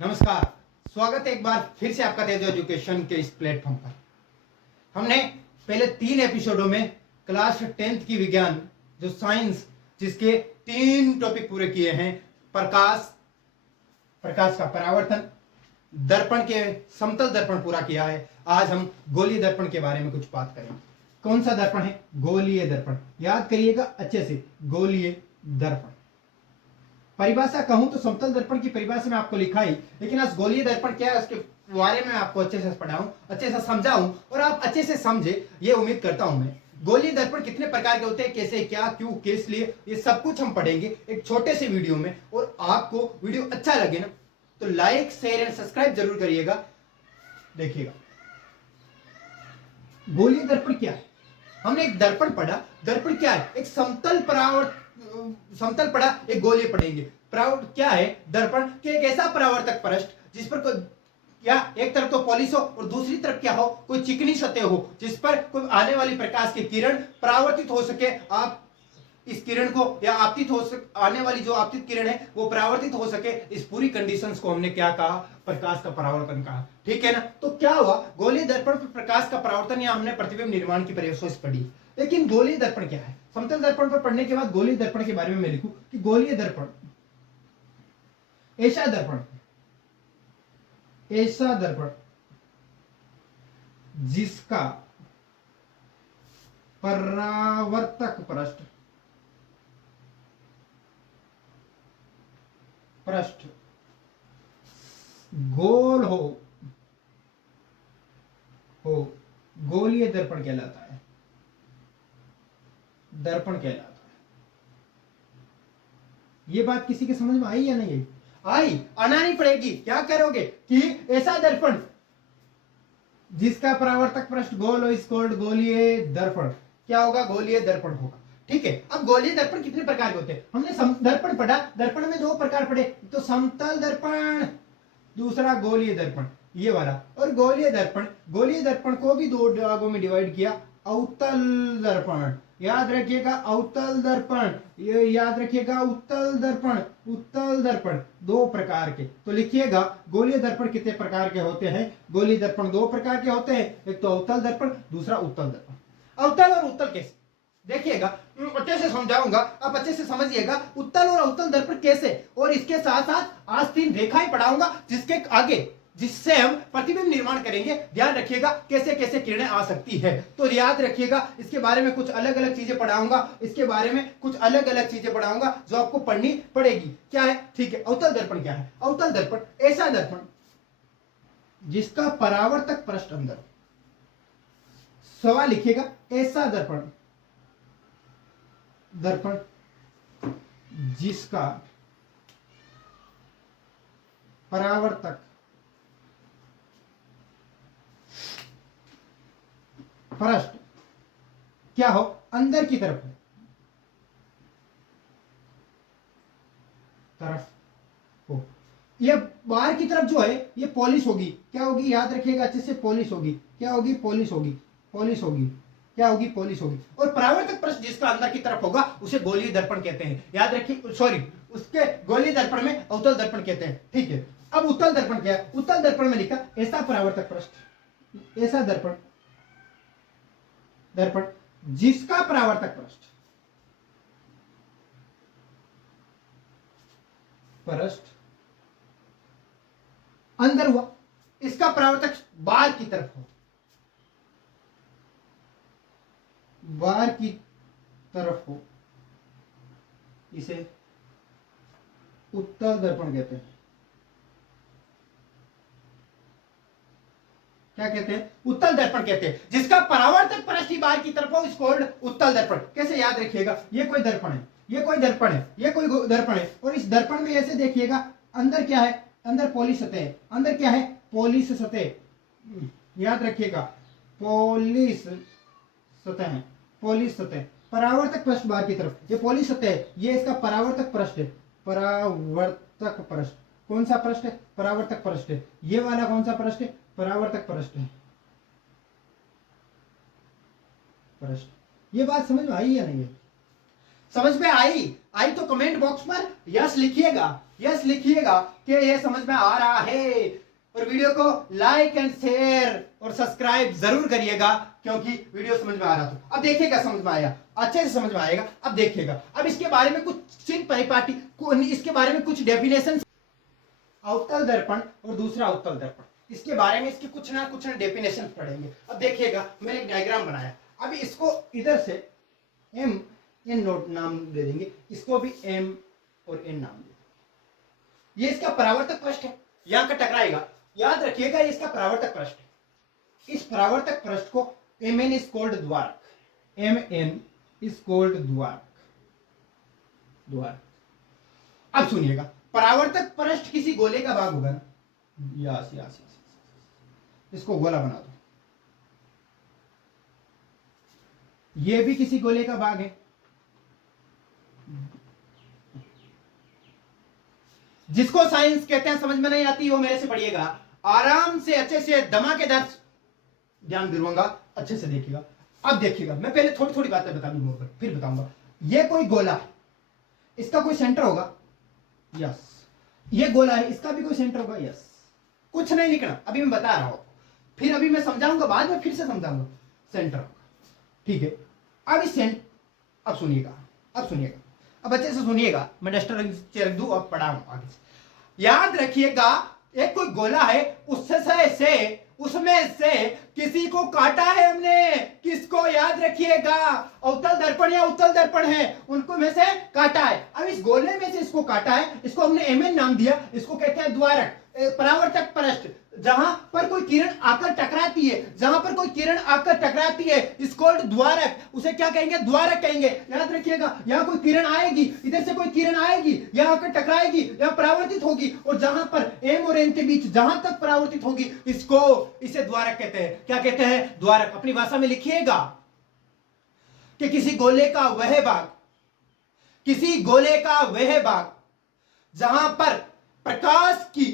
नमस्कार, स्वागत है एक बार फिर से आपका तेज एजुकेशन के इस प्लेटफॉर्म पर। हमने पहले 3 एपिसोडों में क्लास 10th की विज्ञान जो साइंस जिसके 3 टॉपिक पूरे किए हैं। प्रकाश का परावर्तन, दर्पण के समतल दर्पण पूरा किया है। आज हम गोलीय दर्पण के बारे में कुछ बात करेंगे। कौन सा दर्पण है? गोलीय दर्पण। याद करिएगा अच्छे से, गोलीय दर्पण। परिभाषा कहूं तो समतल दर्पण की परिभाषा में आपको लिखा ही, लेकिन आज गोलीय दर्पण क्या है उसके बारे में आपको अच्छे से पढ़ाऊं, अच्छे से समझाऊं और आप अच्छे से समझे, ये उम्मीद करता हूं मैं। गोलीय दर्पण कितने प्रकार के होते हैं, कैसे, क्या, क्यों, किस लिए, ये सब कुछ हम पढ़ेंगे एक छोटे से वीडियो में। और आपको वीडियो अच्छा लगे ना तो लाइक, शेयर एंड सब्सक्राइब जरूर करिएगा। देखिएगा गोलीय दर्पण क्या है। हमने एक दर्पण पढ़ा। दर्पण क्या है? एक समतल पड़ा, एक गोलीय पढ़ेंगे। परावर्तक क्या है? दर्पण के एक ऐसा परावर्तक पृष्ठ जिस पर कोई या एक तरफ तो पॉलिश हो और दूसरी तरफ क्या हो, कोई चिकनी सतह हो जिस पर कोई आने वाली प्रकाश की किरण परावर्तित हो सके। आप इस किरण को या आपतित हो सके, आने वाली जो आपतित किरण है वो परावर्तित हो सके। इस पूरी कंडीशंस को हमने क्या कहा? प्रकाश का परावर्तन कहा। ठीक है ना? तो क्या हुआ, गोलीय दर्पण पर प्रकाश का परावर्तन या हमने प्रतिबिंब निर्माण की प्रोसेस पढ़ी। लेकिन गोलीय दर्पण क्या है? समतल दर्पण पर पढ़ने के बाद गोलीय दर्पण के बारे में मैं लिखूं कि गोलीय दर्पण ऐसा दर्पण जिसका परावर्तक पृष्ठ गोल हो गोलीय दर्पण कहलाता है। ये बात किसी के समझ में आई या नहीं आई? आना नहीं पड़ेगी। क्या करोगे कि ऐसा दर्पण जिसका परावर्तक पृष्ठ गोल हो, इस कॉल्ड गोलीय दर्पण। क्या होगा? गोलीय दर्पण होगा। ठीक है। अब गोलीय दर्पण कितने प्रकार के होते हैं? हमने दर्पण पढ़ा। दर्पण में 2 प्रकार पढ़े, तो समतल दर्पण, दूसरा गोलीय दर्पण, ये वाला। और गोलीय दर्पण को भी 2 भागों में डिवाइड किया। अवतल दर्पण, याद रखिएगा, अवतल दर्पण, ये याद रखिएगा, उत्तल दर्पण 2 प्रकार के। तो लिखिएगा गोलीय दर्पण कितने प्रकार के होते हैं? गोलीय दर्पण 2 प्रकार के होते हैं, एक तो अवतल दर्पण, दूसरा उत्तल दर्पण। अवतल और उत्तल कैसे? देखिएगा, अच्छे से समझाऊंगा, आप अच्छे से समझिएगा उत्तल और अवतल दर्पण कैसे। और इसके साथ साथ आज 3 रेखाएं पढ़ाऊंगा जिसके आगे, जिससे हम प्रतिबिंब निर्माण करेंगे। ध्यान रखिएगा कैसे कैसे किरणें आ सकती है। तो याद रखिएगा, इसके बारे में कुछ अलग अलग चीजें पढ़ाऊंगा, इसके बारे में कुछ अलग अलग चीजें पढ़ाऊंगा जो आपको पढ़नी पड़ेगी। क्या है? ठीक है। अवतल दर्पण क्या है? अवतल दर्पण ऐसा दर्पण जिसका परावर्तक पृष्ठ अंदर। सवाल लिखिएगा, ऐसा दर्पण जिसका परावर्तक पृष्ठ क्या हो? अंदर की तरफ हो। ये बाहर की तरफ जो है ये पॉलिश होगी। क्या होगी? याद रखिएगा अच्छे से, पॉलिश होगी। क्या होगी? पॉलिश होगी। क्या होगी? पॉलिश होगी। और परावर्तक पृष्ठ जिसका अंदर की तरफ होगा उसे गोलीय दर्पण कहते हैं। याद रखिए, सॉरी, उसके गोलीय दर्पण में अवतल दर्पण कहते हैं। ठीक है। अब उत्तल दर्पण क्या है? उत्तल दर्पण में लिखा ऐसा परावर्तक पृष्ठ, ऐसा दर्पण जिसका परावर्तक पृष्ठ अंदर हुआ, इसका परावर्तक बाहर की तरफ हो, इसे उत्तल दर्पण कहते हैं। क्या कहते हैं? उत्तल दर्पण कहते हैं। जिसका परावर्तक पृष्ठ ही बाहर की तरफ हो, इस कॉल्ड उत्तल दर्पण। कैसे? याद रखिएगा, ये कोई दर्पण है, ये कोई दर्पण है, और इस दर्पण में ऐसे देखिएगा, अंदर क्या है? अंदर पॉलिश सतह है। अंदर क्या है? पॉलिश सतह। याद रखिएगा, पॉलिश सतह। परावर्तक पृष्ठ बाहर की तरफ, ये पॉलिश सतह है, ये इसका परावर्तक पृष्ठ है। परावर्तक पृष्ठ कौन सा पृष्ठ है? परावर्तक पृष्ठ है। ये वाला कौन सा पृष्ठ है? परावर्तक पृष्ठ है। ये बात समझ में आई या नहीं है? समझ में आई तो कमेंट बॉक्स पर यस लिखिएगा, कि ये समझ में आ रहा है, और वीडियो को लाइक एंड शेयर और सब्सक्राइब जरूर करिएगा, क्योंकि वीडियो समझ में आ रहा था। अब देखिएगा, समझ में आया, अच्छे से समझ में आएगा। अब देखिएगा, अब इसके बारे में कुछ चिन्ह परिपाटी, इसके बारे में कुछ डेफिनेशन, अवतल दर्पण और दूसरा अवतल दर्पण, इसके बारे में इसकी कुछ ना डेफिनेशन पढ़ेंगे। अब देखिएगा, मैंने एक डायग्राम बनाया। अब इसको इधर से एम एन नोट नाम दे देंगे, इसको भी एम और एन नाम दे। ये इसका परावर्तक पृष्ठ है, यहां का टकराएगा, याद रखिएगा ये इसका परावर्तक पृष्ठ है। इस परावर्तक पृष्ठ को एम एन इज कॉल्ड द्वारक, एम एन इज कॉल्ड द्वारक। अब सुनिएगा, परावर्तक पृष्ठ किसी गोले का भाग होगा ना, यस यस यस, इसको गोला बना दो, ये भी किसी गोले का भाग है, जिसको साइंस कहते हैं, समझ में नहीं आती वो मेरे से पढ़िएगा, आराम से अच्छे से धमाकेदार ध्यान दिलवाऊंगा, अच्छे से देखिएगा। अब देखिएगा, मैं पहले थोड़ी थोड़ी बातें बता दूंगा, फिर बताऊंगा। ये कोई गोला है, इसका कोई सेंटर होगा, यस। ये गोला है, इसका भी कोई सेंटर होगा, यस। कुछ नहीं लिखना, अभी मैं बता रहा हूं, फिर अभी मैं समझाऊंगा, बाद में फिर से समझाऊंगा, सेंटर होगा, ठीक है। अब इस अब सुनिएगा, अब अच्छे से सुनिएगा, मैं डस्टर रख दूं, अब पढ़ाऊं आगे से। याद रखिएगा, एक कोई गोला है, उसमें से किसी को काटा है हमने, किसको, याद रखिएगा, अवतल दर्पण या उत्तल दर्पण है, उनको में से काटा है। अब इस गोले में से इसको काटा है, इसको हमने एमएन नाम दिया, इसको कहते हैं द्वारक, परावर्तक पृष्ठ। जहां पर कोई किरण आकर टकराती है, इस कॉल्ड द्वारक, उसे क्या कहेंगे, द्वारक कहेंगे। याद रखिएगा, यहां कोई किरण आएगी, इधर से कोई किरण आएगी, यहां आकर टकराएगी, यहां परावर्तित होगी, और जहां पर एम और एन के बीच जहां तक परावर्तित होगी, इसे द्वारक कहते हैं। क्या कहते हैं, द्वारक। अपनी भाषा में लिखिएगा कि किसी गोले का वह भाग जहां पर प्रकाश की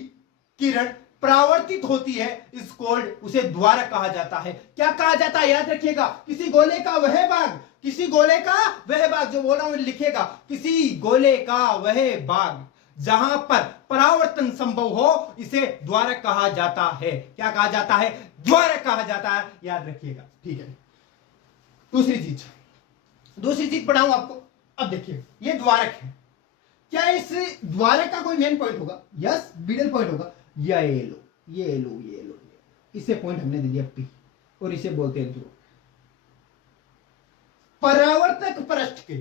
किरण परावर्तित होती है, इस कोल्ड, उसे द्वारक कहा जाता है। क्या कहा जाता है, याद रखिएगा, किसी गोले का वह भाग, जो बोला हूं लिखिएगा, किसी गोले का वह भाग जहां पर परावर्तन संभव हो, इसे द्वारक कहा जाता है। क्या कहा जाता है, द्वारक कहा जाता है, याद रखिएगा, ठीक है। दूसरी चीज पढ़ाऊं आपको। अब देखिए, ये द्वारक है, क्या इस द्वारक का कोई मेन पॉइंट होगा, यस, मिडिल पॉइंट होगा, या ये लो, इसे पॉइंट हमने दे दिया पी, और इसे बोलते हैं ध्रुव। परावर्तक पृष्ठ के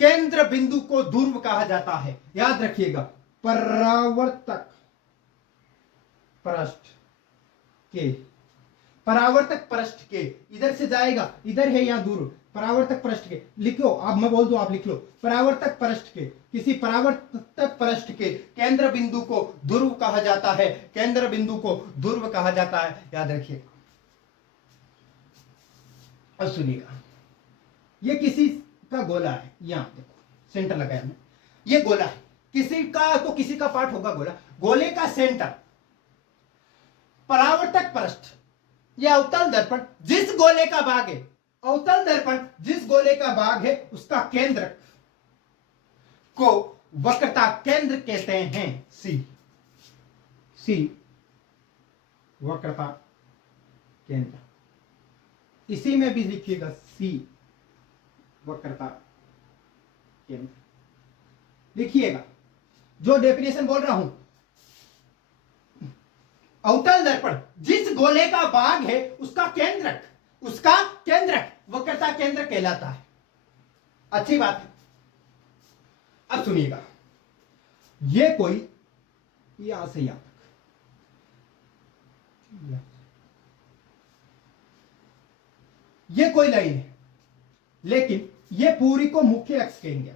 केंद्र बिंदु को ध्रुव कहा जाता है। याद रखिएगा, परावर्तक पृष्ठ के इधर से जाएगा, इधर है या दूर, परावर्तक पृष्ठ के लिखो, अब मैं बोल दूं आप लिख लो, परावर्तक पृष्ठ के, किसी परावर्तक पृष्ठ के केंद्र बिंदु को ध्रुव कहा जाता है, याद रखिए। अब सुनिएगा, ये किसी का गोला है, यहां देखो सेंटर लगाया हमने, ये गोला है, किसी का पार्ट होगा गोले का सेंटर परावर्तक पृष्ठ या अवतल दर्पण जिस गोले का भाग है, उसका केंद्र को वक्रता केंद्र कहते हैं, सी वक्रता केंद्र, इसी में भी लिखिएगा, सी वक्रता केंद्र लिखिएगा। जो डेफिनेशन बोल रहा हूं, अवतल दर्पण जिस गोले का भाग है, उसका केंद्रक वक्रता केंद्र कहलाता है। अच्छी बात है। अब सुनिएगा, ये कोई यहां से यहां तक, ये कोई लाइन है, लेकिन ये पूरी को मुख्य अक्ष कहेंगे।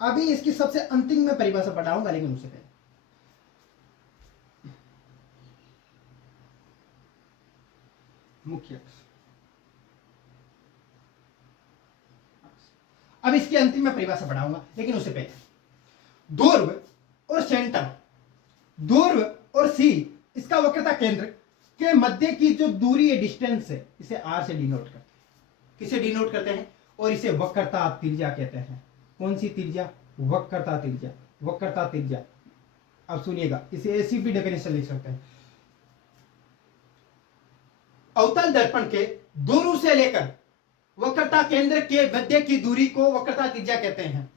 अभी इसकी सबसे अंतिम में परिभाषा पढ़ाऊंगा, लेकिन उससे पहले मुख्य अक्ष, अब इसकी अंतिम में परिभाषा पढ़ाऊंगा, लेकिन उससे पहले ध्रुव और सेंटर, ध्रुव और सी, इसका वक्रता केंद्र के मध्य की जो दूरी है, डिस्टेंस है, इसे आर से डिनोट करते हैं। किसे डिनोट करते हैं, और इसे वक्रता त्रिज्या कहते हैं। कौन सी त्रिज्या, वक्रता त्रिज्या, वक्रता त्रिज्या। अब सुनिएगा, इसे ऐसी भी डेफिनेशन लिख सकते हैं, अवतल दर्पण के दूर से लेकर वक्रता केंद्र के मध्य की दूरी को वक्रता त्रिज्या कहते हैं।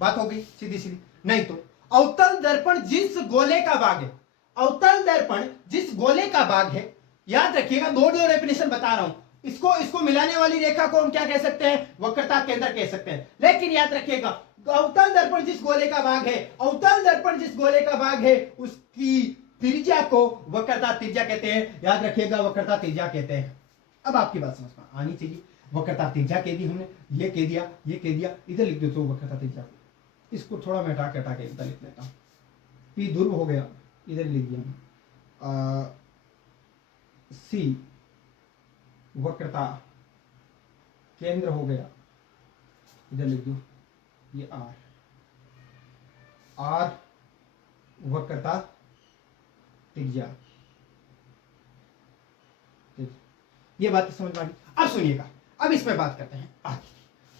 बात हो गई सीधी सीधी। नहीं तो अवतल दर्पण जिस गोले का भाग है, अवतल दर्पण जिस गोले का भाग है, याद रखिएगा, दो डेफिनेशन बता रहा हूं, इसको मिलाने वाली रेखा को हम क्या कह सकते हैं, वक्रता केंद्र कह सकते हैं। लेकिन याद रखिएगा, अवतल दर्पण जिस गोले का भाग है, अवतल दर्पण जिस गोले का भाग है, उसकी त्रिज्या को वक्रता त्रिज्या कहते हैं। याद रखिएगा, वक्रता त्रिज्या कहते हैं। अब आपकी बात समझ में आनी चाहिए। वक्रता त्रिज्या कह दी हमने, ये कह दिया, ये कह दिया, इधर लिख दो तो वक्रता त्रिज्या। इसको थोड़ा मैं हटा के इधर लिख लेता हूं, पी ध्रुव हो गया, इधर लिख दिया, सी वक्रता केंद्र हो गया, इधर लिख दो ये आर, आर वक्रता त्रिज्या। ये बात समझ में आ गई। अब सुनिएगा, अब इसमें बात करते हैं आगे,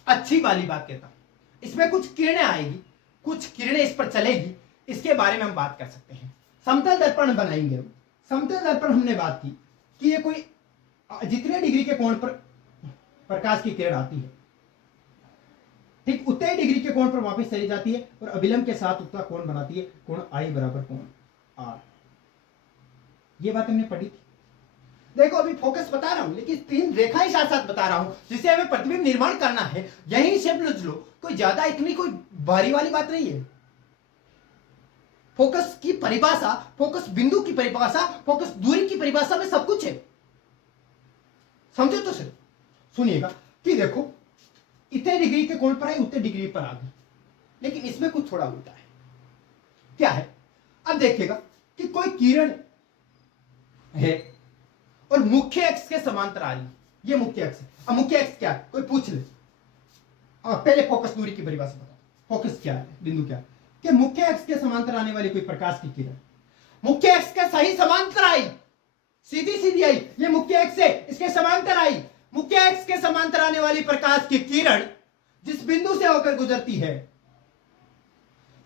अच्छी वाली बात कहता हूं, इसमें कुछ किरणें आएगी, कुछ किरणें इस पर चलेगी, इसके बारे में हम बात कर सकते हैं। समतल दर्पण बनाएंगे हम। समतल दर्पण हमने बात की कि ये कोई जितने डिग्री के कोण पर प्रकाश की किरण आती है, ठीक उतने डिग्री के कोण पर वापस चली जाती है और अभिलंब के साथ उतना कोण बनाती है, कोण आई बराबर कोण आर। ये बात हमने पढ़ी थी। देखो अभी फोकस बता रहा हूं, लेकिन तीन रेखाएं साथ साथ बता रहा हूं जिसे हमें प्रतिबिंब निर्माण करना है। यही से लो, कोई ज्यादा इतनी कोई भारी वाली बात नहीं है। फोकस की परिभाषा, फोकस बिंदु की परिभाषा, फोकस दूरी की परिभाषा में सब कुछ है। समझो तो सर। सुनिएगा कि देखो, इतने डिग्री के कोण पर है, उतने डिग्री पर आ गई, लेकिन इसमें कुछ थोड़ा उल्टा है। क्या है? अब देखिएगा कि कोई किरण है और मुख्य अक्ष के समांतर आ रही, ये मुख्य अक्ष है। अब मुख्य अक्ष क्या है, कोई पूछ ले। पहले फोकस दूरी की परिभाषा बताओ, फोकस क्या है, बिंदु क्या है? कि मुख्य अक्ष के समांतर आने वाली कोई प्रकाश की किरण मुख्य अक्ष के सही समांतर आई, सीधी सीधी आई, ये मुख्य अक्ष है, इसके समांतर आई। मुख्य अक्ष के समांतर आने वाली प्रकाश की किरण जिस बिंदु से होकर गुजरती है,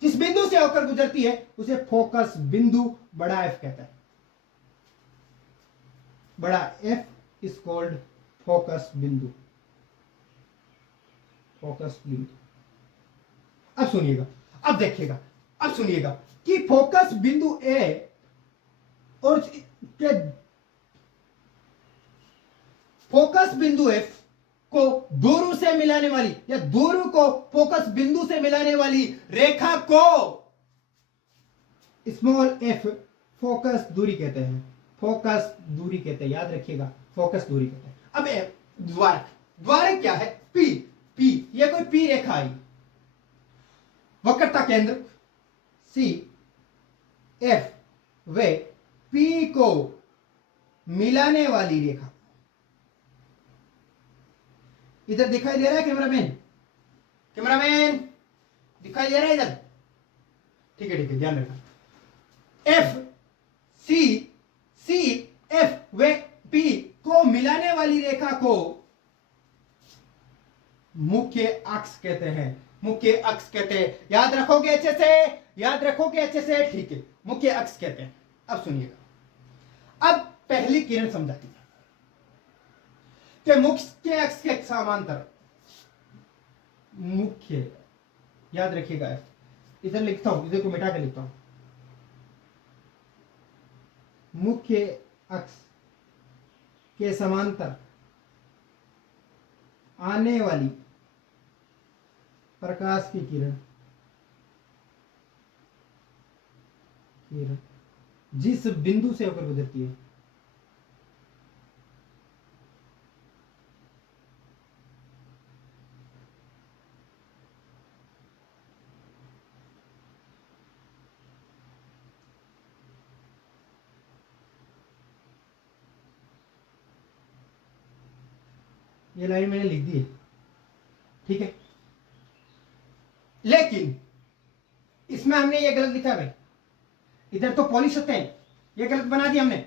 जिस बिंदु से होकर गुजरती है, उसे फोकस बिंदु बड़ा एफ कहता है। बड़ा एफ इज कॉल्ड फोकस बिंदु, फोकस बिंदु। अब सुनिएगा, अब देखिएगा, अब सुनिएगा कि फोकस बिंदु ए और फोकस बिंदु एफ को दूर से मिलाने वाली या दूर को फोकस बिंदु से मिलाने वाली रेखा को स्मॉल एफ फोकस दूरी कहते हैं, फोकस दूरी कहते हैं। याद रखिएगा, फोकस दूरी कहते हैं। अब द्वारक, द्वारक क्या है? पी, पी, ये कोई पी रेखा आई, वक्रता केंद्र सी एफ वे पी को मिलाने वाली रेखा। इधर दिखाई दे रहा है कैमरामैन? कैमरामैन दिखाई दे रहा है इधर? ठीक है, ठीक है, ध्यान रखना। एफ सी, सी एफ वे पी को मिलाने वाली रेखा को मुख्य अक्ष कहते हैं, मुख्य अक्ष कहते हैं। याद रखोगे अच्छे से, याद रखोगे अच्छे से, ठीक है, मुख्य अक्ष कहते हैं। अब सुनिएगा, अब पहली किरण समझाती है कि मुख्य अक्ष के समांतर, मुख्य, याद रखिएगा, इधर लिखता हूं, इधर को मिटा के लिखता हूं, मुख्य अक्ष के समांतर आने वाली प्रकाश की किरण, किरण जिस बिंदु से होकर गुजरती है, ये लाइन मैंने लिख दी है, ठीक है। लेकिन इसमें हमने ये गलत लिखा है भाई, इधर तो पॉलिश होते हैं, ये गलत बना दिया हमने।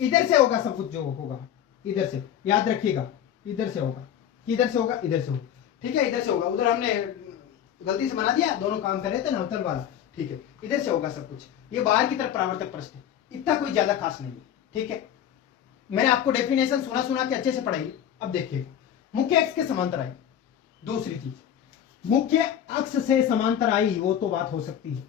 इधर से होगा सब कुछ जो होगा, इधर से, याद रखिएगा, इधर से होगा, किधर से होगा, इधर से होगा, ठीक है, इधर से होगा। उधर हमने गलती से बना दिया, दोनों काम कर रहे थे ना अवतल वाला, ठीक है, इधर से होगा सब कुछ। ये बाहर की तरफ परावर्तक पृष्ठ है, इतना कोई ज्यादा खास नहीं है, ठीक है। मैंने आपको डेफिनेशन सुना सुना के अच्छे से पढ़ाई। अब देखिए, मुख्य अक्ष के समांतर आई, दूसरी चीज, मुख्य अक्ष से समांतर आई वो तो बात हो सकती है,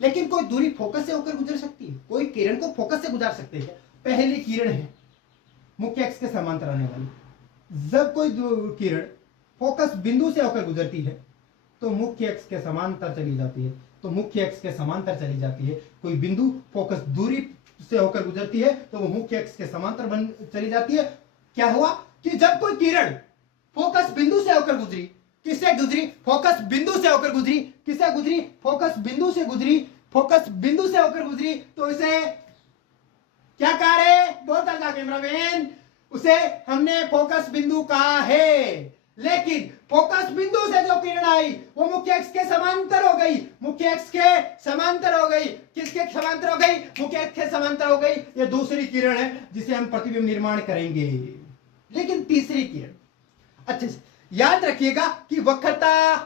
लेकिन कोई दूरी फोकस से होकर गुजर सकती है, कोई किरण को फोकस से गुजार सकते हैं। पहली किरण है मुख्य अक्ष के समांतर आने वाली। जब कोई किरण फोकस बिंदु से होकर गुजरती है तो मुख्य अक्ष के समांतर चली जाती है, तो मुख्य अक्ष के समांतर चली जाती है। कोई बिंदु फोकस दूरी से होकर गुजरती है तो वो मुख्य अक्ष के समांतर बन चली जाती है। क्या हुआ कि जब कोई किरण फोकस बिंदु से होकर गुजरी, किससे गुजरी? फोकस बिंदु से होकर गुजरी। किससे गुजरी? फोकस बिंदु से गुजरी। फोकस बिंदु से होकर गुजरी तो इसे क्या कहा रे? बोलता था कैमरामैन, उसे हमने फोकस बिंदु कहा है। लेकिन फोकस बिंदु से जो किरण आई वो मुख्य अक्ष के समांतर हो गई, मुख्य अक्ष के समांतर हो गई। किसके समांतर हो गई? मुख्य अक्ष के समांतर हो गई। ये दूसरी किरण है जिसे हम प्रतिबिंब निर्माण करेंगे। लेकिन तीसरी किरण, अच्छे से याद रखिएगा कि वक्रता,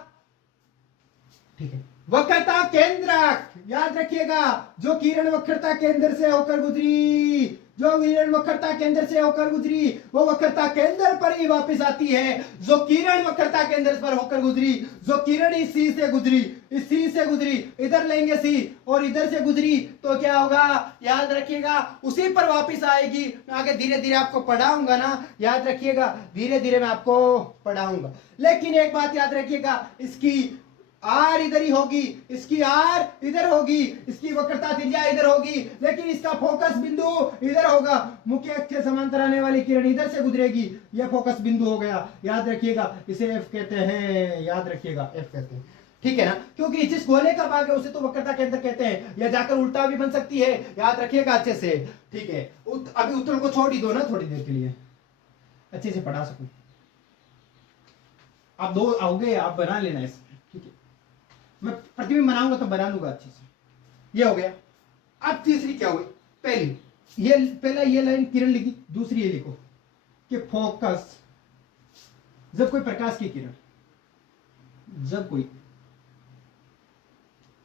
ठीक है, वक्रता केंद्रक, याद रखिएगा, जो किरण वक्रता केंद्र से होकर गुजरी, जो किरण वक्रता केंद्र से होकर गुजरी वो वक्रता केंद्र पर ही वापस आती है। जो किरण वक्रता केंद्र पर होकर गुजरी, जो किरण इस सी से गुजरी, इस सी से गुजरी, इधर लेंगे सी और इधर से गुजरी तो क्या होगा? याद रखिएगा, उसी पर वापस आएगी। मैं आगे धीरे धीरे आपको पढ़ाऊंगा ना, याद रखिएगा, धीरे धीरे मैं आपको पढ़ाऊंगा। लेकिन एक बात याद रखिएगा, इसकी आर इधर ही होगी, इसकी आर इधर होगी, इसकी वक्रता त्रिज्या इधर होगी, लेकिन इसका फोकस बिंदु इधर होगा। मुख्य अक्ष के समांतर आने वाली किरण इधर से गुजरेगी, यह फोकस बिंदु हो गया। याद रखिएगा, इसे एफ कहते हैं, याद रखिएगा एफ कहते हैं, ठीक है ना, क्योंकि जिस गोले का भाग है उसे तो वक्रता केंद्र कहते हैं। या जाकर उल्टा भी बन सकती है, याद रखिएगा अच्छे से, ठीक है। अभी उत्तर को छोड़ ही दो ना थोड़ी देर के लिए, अच्छे से पढ़ा सकूं। आप दो आओगे, आप बना लेना इसे, ठीक है। मैं प्रतिबिंब बनाऊंगा तो बना लूंगा अच्छे से। ये हो गया। अब तीसरी क्या हुई? पहली ये, पहला ये लाइन किरण लिखी, दूसरी ये लिखो कि फोकस, जब कोई प्रकाश की किरण, जब कोई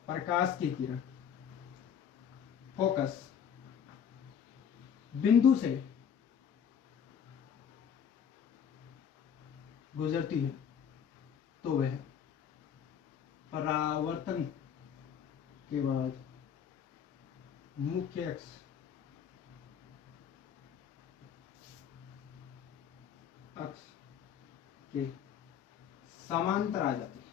प्रकाश की किरण फोकस बिंदु से गुजरती है तो वह परावर्तन के बाद मुख्य अक्ष के समांतर आ जाती है,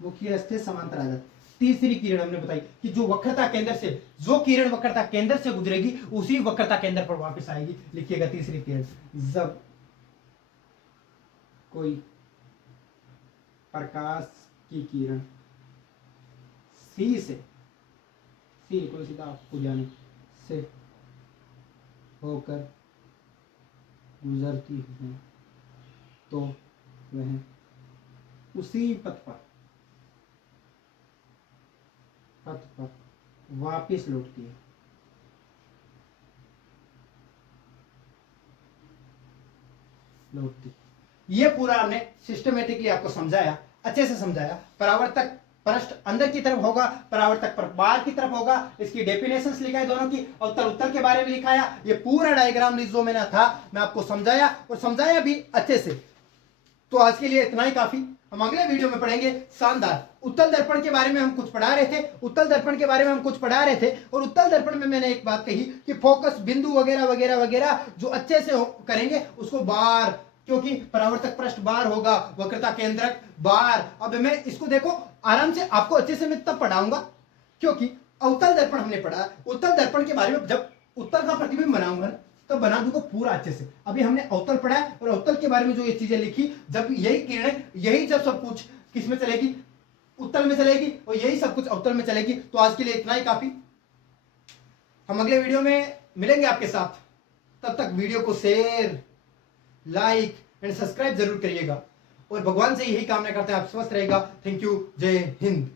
मुख्य अक्ष से समांतर आ जाती है। तीसरी किरण हमने बताई कि जो वक्रता केंद्र से, जो किरण वक्रता केंद्र से गुजरेगी उसी वक्रता केंद्र पर वापस आएगी। लिखिएगा तीसरी किरण, जब कोई प्रकाश की किरण सी से, सी को सीधा आपको जाने से होकर गुजरती है तो वह उसी पथ पर वापस लौटती है। ये पूरा हमने सिस्टमेटिकली आपको समझाया, अच्छे से समझाया। परावर्तक पृष्ठ अंदर की तरफ होगा, परावर्तक पर बाहर की तरफ होगा। इसकी डेफिनेशंस लिखा है दोनों की, अवतल उत्तल के बारे में लिखाया। ये पूरा डायग्राम जो मैंने था मैं आपको समझाया और समझाया भी अच्छे से। तो आज के लिए इतना ही काफी। हम अगले वीडियो में पढ़ेंगे शानदार उत्तल दर्पण के बारे में। हम कुछ पढ़ा रहे थे, उत्तल दर्पण के बारे में हम कुछ पढ़ा रहे थे। और उत्तल दर्पण में मैंने एक बात कही कि फोकस बिंदु वगैरह वगैरह वगैरह जो अच्छे से करेंगे उसको बार, क्योंकि परावर्तक पृष्ठ बार होगा, वक्रता केंद्रक बार। अब मैं इसको देखो आराम से, आपको अच्छे से मैं तब पढ़ाऊंगा क्योंकि अवतल दर्पण हमने पढ़ा। उत्तल दर्पण के बारे में जब उत्तल का प्रतिबिंब बनाऊंगा तो बना दूंगा पूरा अच्छे से। अभी हमने अवतल पढ़ा है और अवतल के बारे में जो ये चीजें लिखी, जब यही किरणें, यही जब सब कुछ किस में चलेगी? उत्तल में चलेगी, और यही सब कुछ अवतल में चलेगी। तो आज के लिए इतना ही काफी। हम अगले वीडियो में मिलेंगे आपके साथ। तब तक वीडियो को शेयर, लाइक एंड सब्सक्राइब जरूर करिएगा। और भगवान से यही कामना करते हैं आप स्वस्थ रहेगा। थैंक यू, जय हिंद।